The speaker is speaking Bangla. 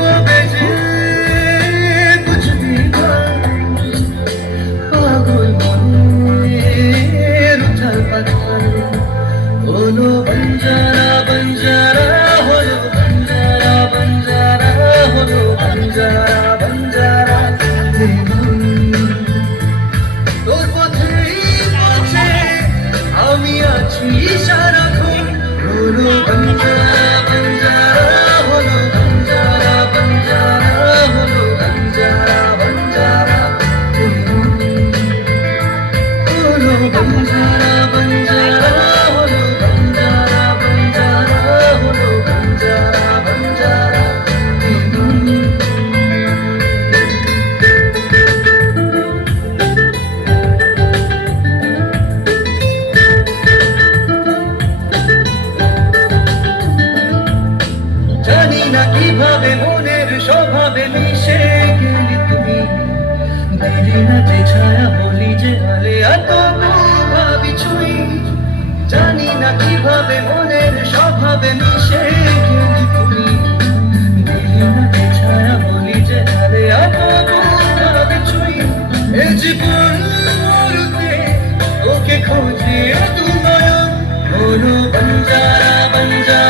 কবে যে বুঝবি পাগল মনের উথাল পাথাল হলো বঞ্জারা বঞ্জারা হলো বঞ্জারা বঞ্জারা হলো বঞ্জারা বঞ্জারা তোর পথেই পথে আমি আছি সারাক্ষণ হলো বঞ্জারা বঞ্জারা হলো বঞ্জারা বঞ্জারা হলো বঞ্জারা বঞ্জারা হলো বঞ্জারা বঞ্জারা হলো বঞ্জারা বঞ্জারা হলো বঞ্জারা বঞ্জারা জানি না কিভাবে মনের স্বভাবে মিশে গেলি তুমি দিলি না যে ছায়া বলি যে আলে এত ভাবি ছুঁই জানি না কিভাবে মনের স্বভাবে মিশে গেলি তুমি দিলি না যে ছায়া বলি যে আলে এত ভাবি ছুঁই এ জীবন মরতে ওকে খোঁজে তু নয়ন হলো বঞ্জারা বঞ্জারা